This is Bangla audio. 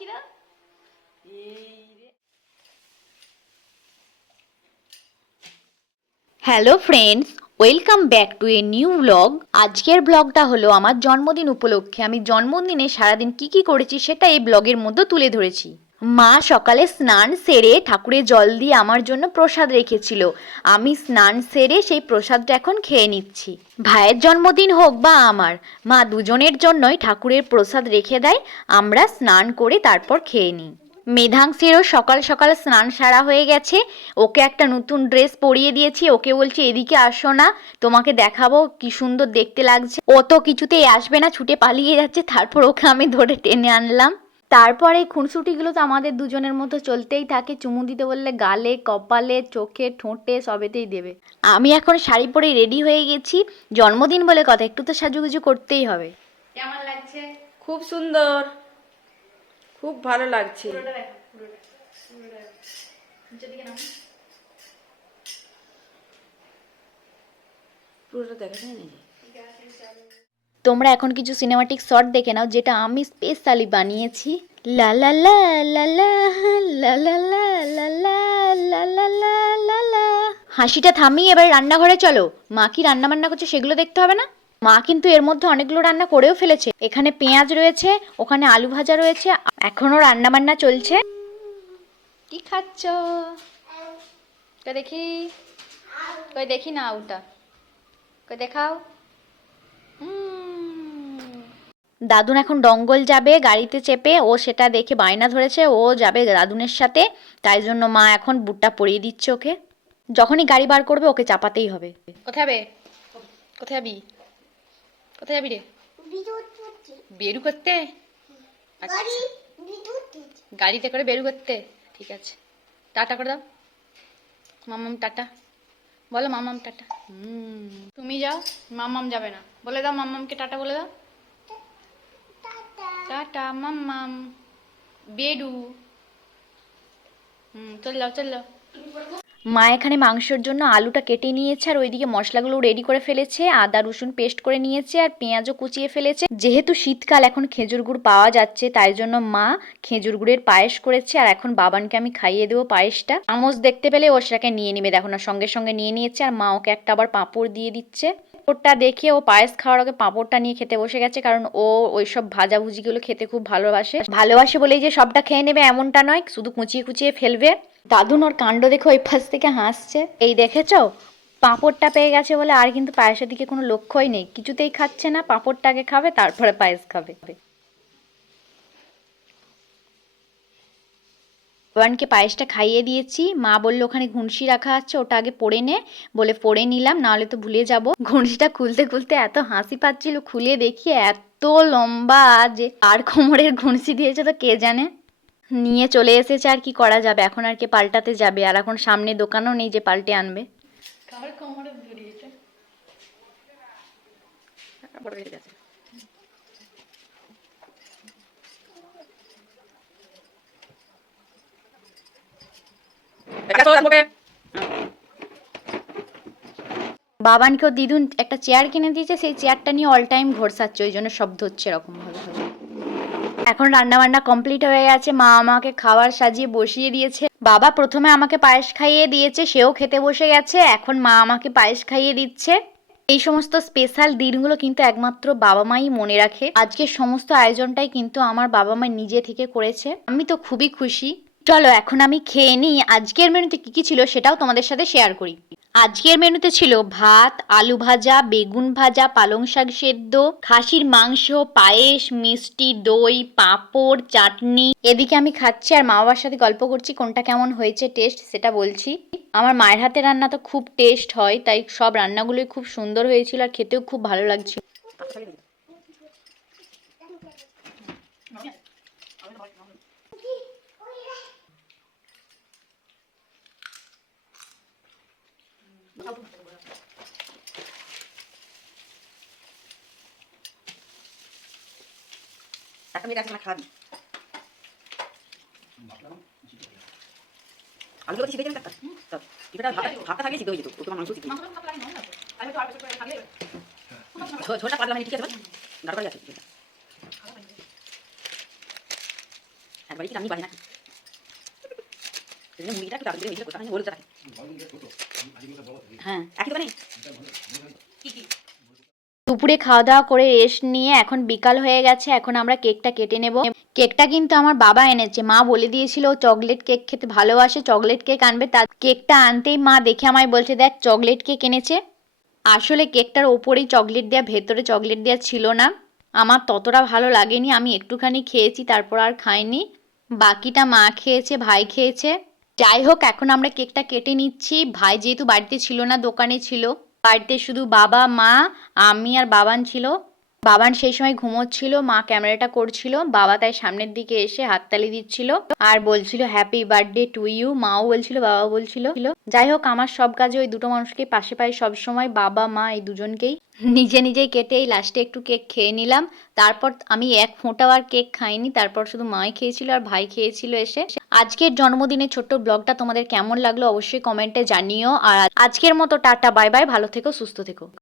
রে hello friends welcome back to a new blog আজকের ব্লগটা হলো আমার জন্মদিন উপলক্ষে। আমি জন্মদিনে সারাদিন কি কি করেছি সেটা এই ব্লগের মধ্যে তুলে ধরেছি। মা সকালে স্নান সেরে ঠাকুরের জল দিয়ে আমার জন্য প্রসাদ রেখেছিল। আমি স্নান সেরে সেই প্রসাদটা এখন খেয়ে নিচ্ছি। ভাইয়ের জন্মদিন হোক বা আমার, মা দুজনের জন্যই ঠাকুরের প্রসাদ রেখে দেয়, আমরা স্নান করে তারপর খেয়ে নিই। মেধাংশেরও সকাল সকাল স্নান সারা হয়ে গেছে। ওকে একটা নতুন ড্রেস পরিয়ে দিয়েছি। ওকে বলছি, এদিকে আসো না, তোমাকে দেখাবো কি সুন্দর দেখতে লাগছে। ও তো কিছুতেই আসবে না, ছুটে পালিয়ে যাচ্ছে। তারপর ওকে আমি ধরে টেনে আনলাম। তারপরে খুনসুটিগুলো তো আমাদের দুজনের মতো চলতেই থাকে। চুমু দিতে বললে গালে কপালে চোখে ঠোঁটে সবেতেই দেবে। আমি এখন শাড়ি পরে রেডি হয়ে গেছি। জন্মদিন বলে কথা একটু তো সাজুগুজু করতেই হবে। কেমন লাগছে? খুব সুন্দর। খুব ভালো লাগছে। পুরোটা দেখা যায় নাকি? তোমরা এখন কিছু সিনেমাটিক শট দেখে নাও, যেটা আমি স্পেশালি বানিয়েছি। লা লা লা লা লা লা লা লা লা লা লা লা লা লা। হাসিটা থামিয়ে এবার রান্নাঘরে চলো। মা কি রান্না বান্না করছে সেগুলো দেখতে হবে না? মা কিন্তু এর মধ্যে অনেকগুলো রান্না করেও ফেলেছে। এখানে পেঁয়াজ রয়েছে, ওখানে আলু ভাজা রয়েছে, এখনও রান্না বান্না চলছে। কি খাচ্ছ? দেখি? দেখি না ওটা দেখাও। দাদুন এখন ডঙ্গল যাবে গাড়িতে চেপে ও সেটা দেখে বায়না ধরেছে ও যাবে দাদুনের সাথে তাই জন্য মা এখন বুটটা পরিয়ে দিচ্ছে ওকে। যখনই গাড়ি বার করবে ওকে চাপাতেই হবে। কোথায় যাবে কোথায় যাবি কোথায় যাবি রে? বেরু করতে? আচ্ছা। গাড়িতে করে বেরু করতে? ঠিক আছে। টাটা করে দাও। মামাম টাটা। বলো মামাম টাটা। হুম। তুমি যাও মামাম যাবে না। বলে দাও মামামকে টাটা বলে দাও। টাটা মাম্মাম বেডু হুম, চল চল মা এখানে মাংসের জন্য আলুটা কেটে নিয়েছে আর ওইদিকে মশলাগুলো রেডি করে ফেলেছে, আদা, রসুন পেস্ট করে নিয়েছে আর পেঁয়াজও কুচিয়ে ফেলেছে। যেহেতু শীতকাল, এখন খেজুর গুড় পাওয়া যাচ্ছে, তাই জন্য মা খেজুর গুড়ের পায়েস করেছে আর এখন বাবানকে আমি খাইয়ে দেবো পায়েসটা। চামচ দেখতে পেলে ও সেটাকে নিয়ে নেবে, দেখো না, সঙ্গে সঙ্গে নিয়ে নিয়েছে আর মা ওকে একটা আবার পাঁপড় দিয়ে দিচ্ছে। পাঁপড়টা দেখে ও পায়েস খাওয়ার আগে পাঁপড়টা নিয়ে খেতে বসে গেছে, কারণ ও ওইসব ভাজাভুজিগুলো খেতে খুব ভালোবাসে। ভালোবাসে বলেই যে সবটা খেয়ে নেবে এমনটা নয়, শুধু কুচিয়ে কুচিয়ে ফেলবে। দাদুন ওর কাণ্ড দেখে ওই পাশ থেকে হাসছে। এই দেখেছ? পাঁপড়টা পেয়ে গেছে বলে আর কিন্তু পায়েসের দিকে কোনো লক্ষ্যই নেই। কিছুতেই খাচ্ছে না, পাঁপড়টাকে খাবে, তারপরে পায়েস খাবে। ভগবানকে পায়েসটা খাইয়ে দিয়েছি। মা বলল ওখানে ঘুনসি রাখা আছে ওটা আগে পড়ে নে। বলে পড়ে নিলাম নাহলে তো ভুলে যাব। ঘুনসিটা খুলতে খুলতে এত হাসি পাচ্ছিল খুলে দেখি এত লম্বা যে আর কোমরের ঘুনসি দিয়েছে তো কে জানে? নিয়ে চলে এসেছে আর কি করা যাবে এখন আর কি পাল্টাতে যাবে আর এখন সামনে দোকানও নেই যে পাল্টে আনবে। বড় হয়ে গেছে দেখা তো আসবে বাবানকেও দিদুন একটা চেয়ার কিনে দিয়েছে, সেই চেয়ারটা নিয়ে অল টাইম ঘোরসাচ্ছে, ওই জন্য শব্দ হচ্ছে এরকম ভাবে। এখন রান্না বান্না কমপ্লিট হয়ে গেছে, মা আমাকে খাবার সাজিয়ে বসিয়ে দিয়েছে। বাবা প্রথমে আমাকে পায়েস খাইয়ে দিয়েছে, সেও খেতে বসে গেছে, এখন মা আমাকে পায়েস খাইয়ে দিচ্ছে। এই সমস্ত স্পেশাল দিনগুলো কিন্তু একমাত্র বাবা মাই মনে রাখে। আজকের সমস্ত আয়োজনটাই কিন্তু আমার বাবা মা নিজে থেকে করেছে। আমি তো খুবই খুশি। চলো, এখন আমি খেয়ে নিই। আজকের মেনুতে কি কি ছিল সেটাও তোমাদের সাথে শেয়ার করি। আজকের মেনুতে ছিল ভাত, আলু ভাজা, বেগুন ভাজা, পালং শাক সেদ্ধ, খাসির মাংস, পায়েস, মিষ্টি, দই, পাঁপড়, চাটনি। এদিকে আমি খাচ্ছি আর মা বাবার সাথে গল্প করছি, কোনটা কেমন হয়েছে টেস্ট সেটা বলছি। আমার মায়ের হাতে রান্না তো খুব টেস্ট হয়, তাই সব রান্নাগুলোই খুব সুন্দর হয়েছিল আর খেতেও খুব ভালো লাগছিল। একটা মেয়ে কাছে খাওয়াবি আলু সিদ্ধ হয়ে যাবে এটা ভাতটা থাকলে সিদ্ধ হয়ে। যেত ওকে মাংস সিদ্ধ ছোটটা পাতলা ঠিক আছে একবারই হ্যাঁ, আমি পারি না। হ্যাঁ দুপুরে খাওয়া দাওয়া করে রেস্ট নিয়ে এখন বিকাল হয়ে গেছে, এখন আমরা কেকটা কেটে নেব। কেকটা কিন্তু আমার বাবা এনেছে। মা বলে দিয়েছিল ও চকলেট কেক খেতে ভালোবাসে, চকলেট কেক আনবে। তার কেকটা আনতেই মা দেখে আমায় বলছে, দেখ, চকলেট কেক এনেছে। আসলে কেকটার ওপরেই চকলেট দেওয়া ভেতরে চকলেট দেওয়া ছিল না। আমার ততটা ভালো লাগেনি। আমি একটুখানি খেয়েছি, তারপর আর খাইনি। বাকিটা মা খেয়েছে, ভাই খেয়েছে। যাই হোক, এখন আমরা কেকটা কেটে নিচ্ছি। ভাই যেহেতু বাড়িতে ছিল না, দোকানে ছিল, বাড়িতে শুধু বাবা, মা, আমি আর বাবান ছিল। বাবান সেই সময় ঘুমোচ্ছিল, মা ক্যামেরাটা করছিল, বাবা তাই সামনের দিকে এসে হাততালি দিচ্ছিল আর বলছিল হ্যাপি বার্থডে টু ইউ মাও বলছিল বাবা বলছিল। যাই হোক, আমার সব কাজে ওই দুটো মানুষকে পাশে পাই সব সময়, বাবা, মা, এই দুজনকেই। নিজে নিজেই কেটে এই লাস্টে একটু কেক খেয়ে নিলাম। তারপর আমি এক ফোঁটাও আর কেক খাইনি, তারপর শুধু মাই খেয়েছিল আর ভাই খেয়েছিল এসে। আজকের জন্মদিনের ছোট্ট ব্লগটা তোমাদের কেমন লাগল অবশ্যই কমেন্টে জানিও। আর আজকের মতো টাটা, বাই বাই, ভালো থেকো, সুস্থ থেকো।